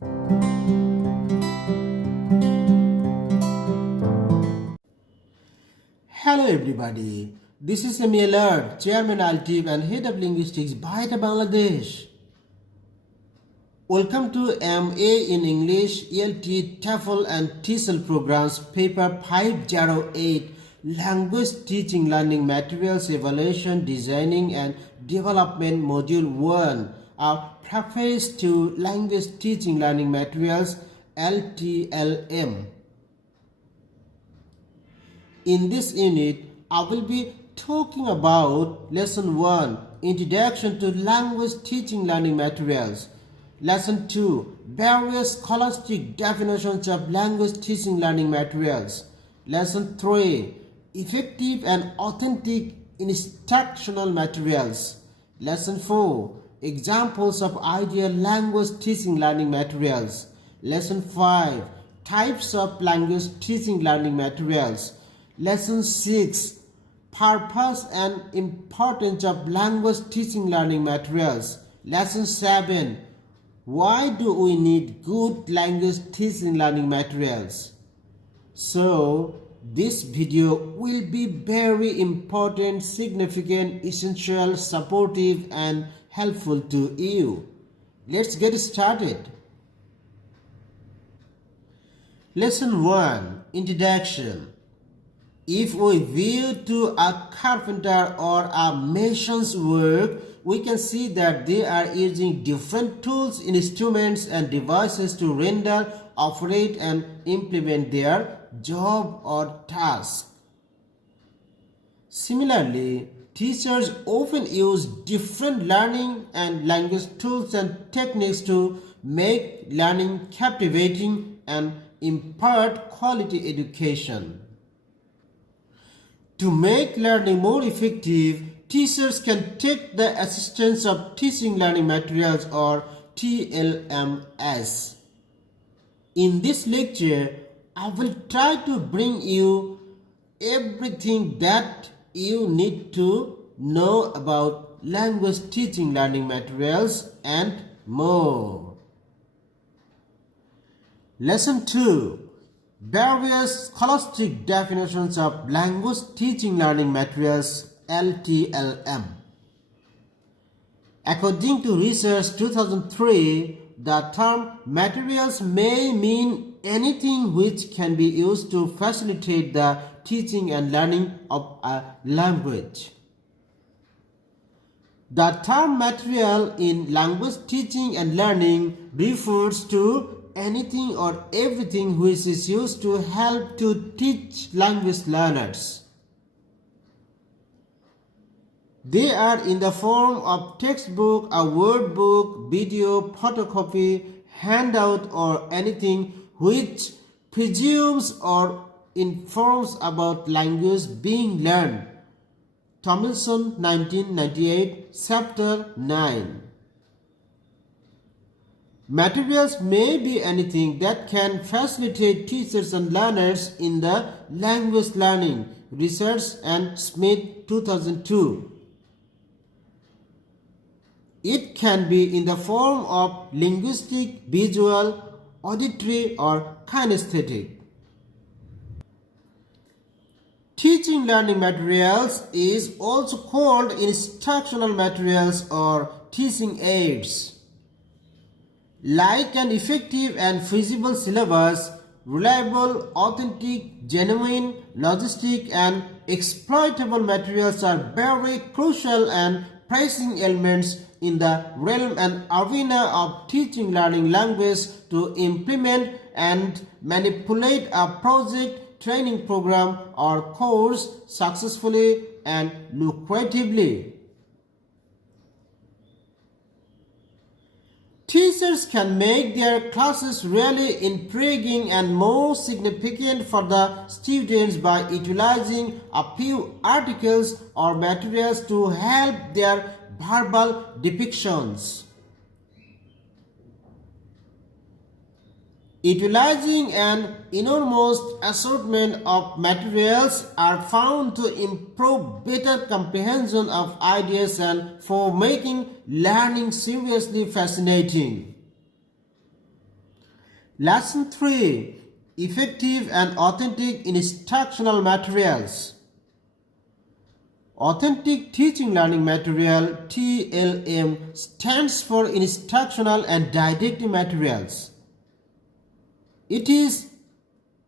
Hello everybody, this is Untitled, Chairman LTLM and Head of Linguistics by the Bangladesh. Welcome to MA in English, ELT, TOEFL and TESOL programs, paper 508, Language Teaching Learning Materials Evaluation, Designing and Development, Module 1, our Preface to Language Teaching Learning Materials, LTLM. In this unit, I will be talking about Lesson 1, Introduction to Language Teaching Learning Materials. Lesson 2, Various Scholastic Definitions of Language Teaching Learning Materials. Lesson 3, Effective and Authentic Instructional Materials. Lesson 4, Examples of Ideal Language Teaching Learning Materials. Lesson 5, Types of Language Teaching Learning Materials. Lesson 6, Purpose and Importance of Language Teaching Learning Materials. Lesson 7, Why do we need good language teaching learning materials? So, this video will be very important, significant, essential, supportive and helpful to you. Let's get started. Lesson 1, Introduction. If we view to a carpenter or a mason's work, we can see that they are using different tools, instruments and devices to render, operate and implement their job or task. Similarly, teachers often use different learning and language tools and techniques to make learning captivating and impart quality education. To make learning more effective, teachers can take the assistance of teaching learning materials or TLMs. In this lecture, I will try to bring you everything that you need to know about language teaching learning materials and more. Lesson 2, Various Scholastic Definitions of Language Teaching Learning Materials, LTLM. According to Research 2003, the term materials may mean anything which can be used to facilitate the teaching and learning of a language. The term material in language teaching and learning refers to anything or everything which is used to help to teach language learners. They are in the form of textbook, a word book, video, photocopy, handout or anything which presumes or informs about language being learned. Tomlinson, 1998, Chapter 9. Materials may be anything that can facilitate teachers and learners in the language learning. Research and Smith, 2002. It can be in the form of linguistic, visual, auditory or kinesthetic. Teaching learning materials is also called instructional materials or teaching aids. Like an effective and feasible syllabus, reliable, authentic, genuine, logistic and exploitable materials are very crucial and pricing elements in the realm and arena of teaching learning language to implement and manipulate a project, training program or course successfully and lucratively. Teachers can make their classes really intriguing and more significant for the students by utilizing a few articles or materials to help their verbal depictions. Utilizing an enormous assortment of materials are found to improve better comprehension of ideas and for making learning seriously fascinating. Lesson 3. Effective and authentic instructional materials. Authentic Teaching Learning Material (TLM) stands for Instructional and Didactic Materials. It is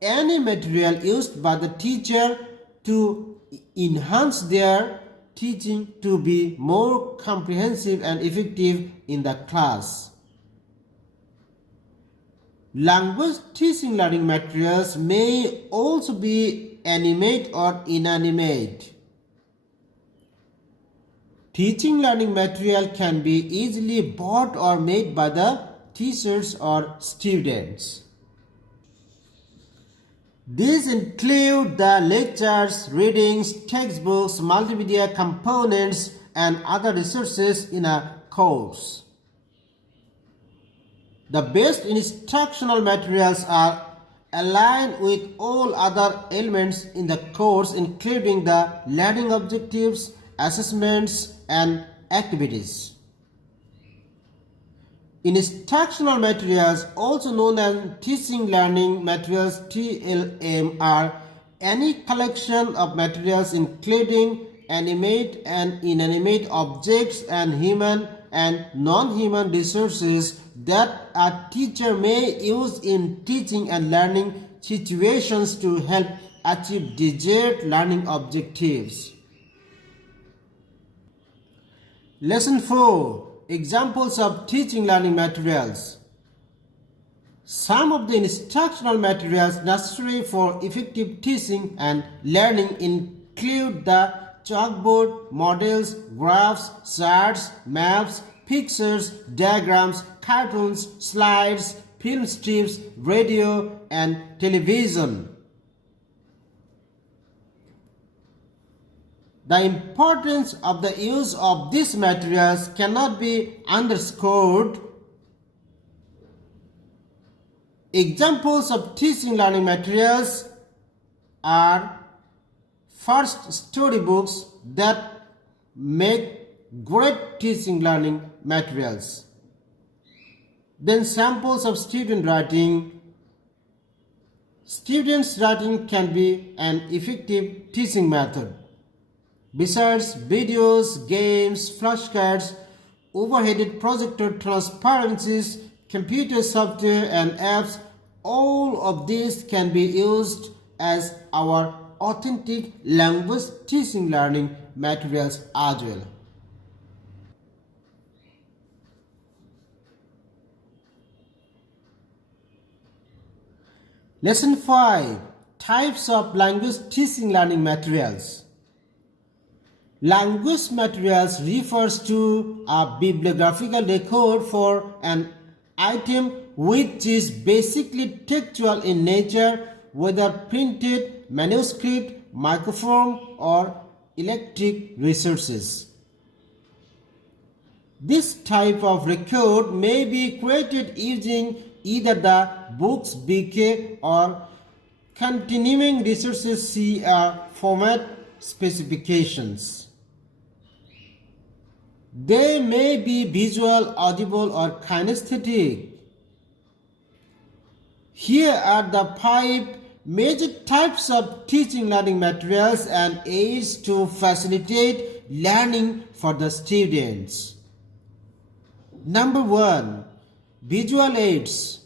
any material used by the teacher to enhance their teaching to be more comprehensive and effective in the class. Language teaching learning materials may also be animate or inanimate. Teaching learning material can be easily bought or made by the teachers or students. These include the lectures, readings, textbooks, multimedia components, and other resources in a course. The best instructional materials are aligned with all other elements in the course, including the learning objectives, assessments, and activities. Instructional materials, also known as teaching learning materials (TLM), are any collection of materials including animate and inanimate objects and human and non-human resources that a teacher may use in teaching and learning situations to help achieve desired learning objectives. Lesson 4. Examples of teaching learning materials. Some of the instructional materials necessary for effective teaching and learning include the chalkboard, models, graphs, charts, maps, pictures, diagrams, cartoons, slides, film strips, radio, and television. The importance of the use of these materials cannot be underscored. Examples of teaching learning materials are: first, storybooks that make great teaching learning materials. Then samples of student writing. Students' writing can be an effective teaching method. Besides, videos, games, flashcards, overhead projector transparencies, computer software and apps, all of these can be used as our authentic language teaching learning materials as well. Lesson 5. Types of language teaching learning materials. Language materials refers to a bibliographical record for an item which is basically textual in nature, whether printed, manuscript, microform, or electric resources. This type of record may be created using either the book's BK or continuing resources CR format specifications. They may be visual, audible, or kinesthetic. Here are the 5 major types of teaching learning materials and aids to facilitate learning for the students. Number 1. Visual aids.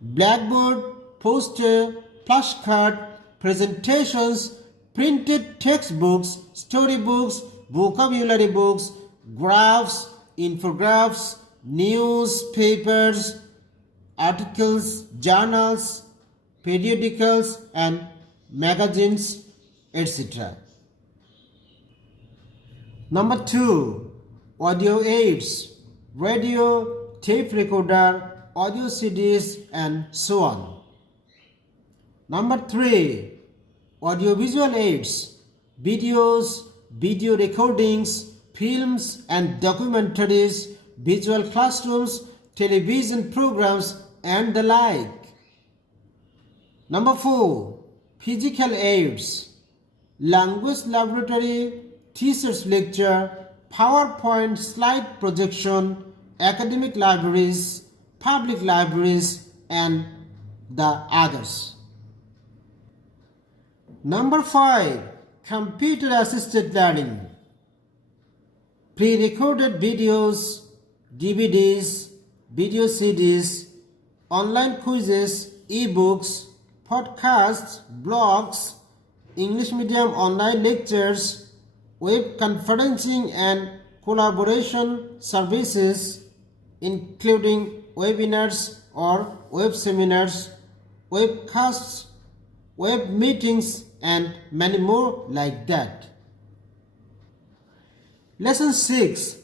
Blackboard, poster, flashcard, presentations, printed textbooks, storybooks, vocabulary books, graphs, infographics, newspapers, articles, journals, periodicals, and magazines, etc. Number 2. Audio aids, radio, tape recorder, audio CDs, and so on. Number 3. Audiovisual aids, videos, video recordings, films and documentaries, visual classrooms, television programs, and the like. Number 4. Physical aids, language laboratory, teacher's lecture, PowerPoint slide projection, academic libraries, public libraries, and the others. Number 5. Computer-assisted learning. Pre-recorded videos, DVDs, video CDs, online quizzes, e-books, podcasts, blogs, English medium online lectures, web conferencing and collaboration services, including webinars or web seminars, webcasts, web meetings, and many more like that. Lesson 6.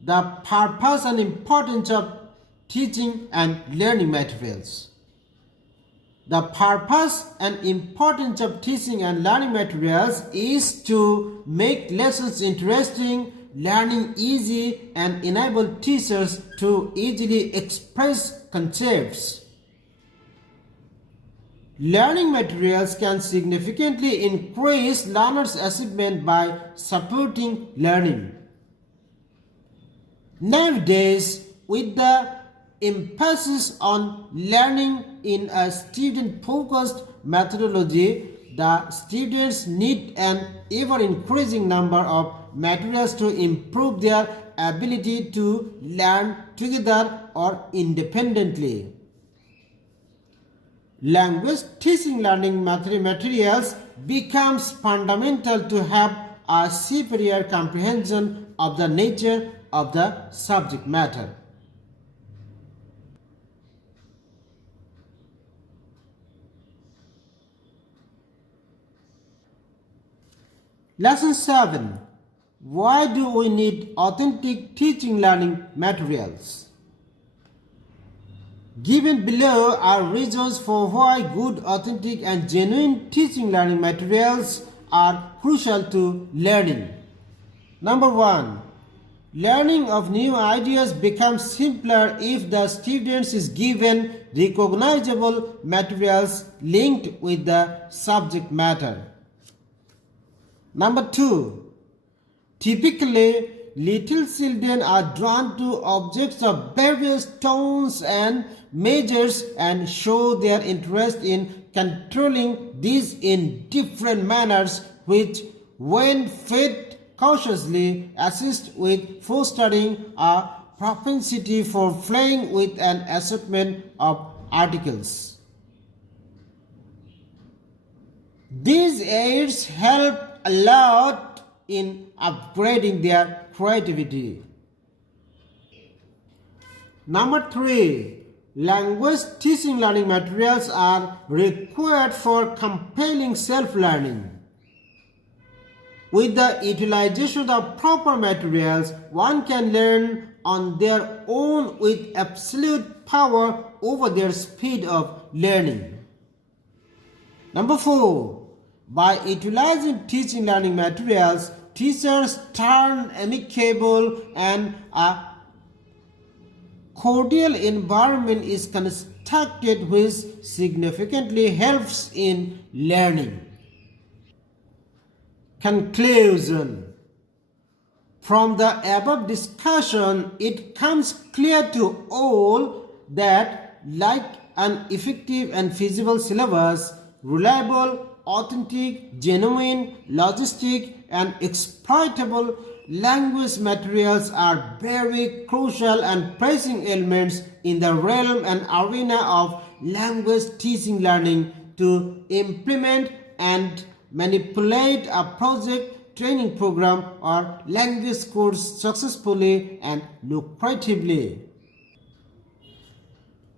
The purpose and importance of teaching and learning materials. The purpose and importance of teaching and learning materials is to make lessons interesting, learning easy, and enable teachers to easily express concepts. Learning materials can significantly increase learners' achievement by supporting learning. Nowadays, with the emphasis on learning in a student-focused methodology, the students need an ever-increasing number of materials to improve their ability to learn together or independently. Language teaching learning materials becomes fundamental to have a superior comprehension of the nature of the subject matter. Lesson 7. Why do we need authentic teaching learning materials? Given below are reasons for why good, authentic, and genuine teaching learning materials are crucial to learning. Number 1. Learning of new ideas becomes simpler if the students is given recognizable materials linked with the subject matter. Number 2. Typically, little children are drawn to objects of various tones and measures and show their interest in controlling these in different manners, which, when fed cautiously, assist with fostering a propensity for playing with an assortment of articles. These aids help a lot in upgrading their creativity. Number 3. Language teaching learning materials are required for compelling self-learning. With the utilization of proper materials, one can learn on their own with absolute power over their speed of learning. Number 4. By utilizing teaching learning materials, teachers turn amicable and a cordial environment is constructed which significantly helps in learning. Conclusion. From the above discussion, it comes clear to all that like an effective and feasible syllabus, reliable, authentic, genuine, logistic, and exploitable language materials are very crucial and pressing elements in the realm and arena of language teaching learning to implement and manipulate a project, training program, or language course successfully and lucratively.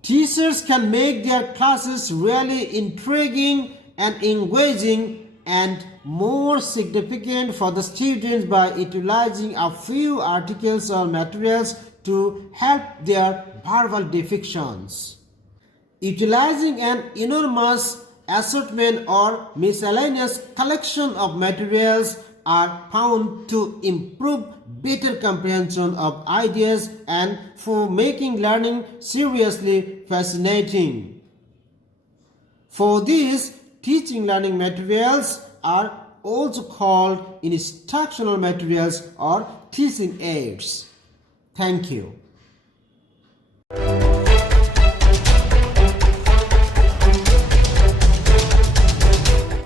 Teachers can make their classes really intriguing and engaging and more significant for the students by utilizing a few articles or materials to help their verbal dictions. Utilizing an enormous assortment or miscellaneous collection of materials are found to improve better comprehension of ideas and for making learning seriously fascinating. For this, teaching learning materials are also called instructional materials or teaching aids. Thank you.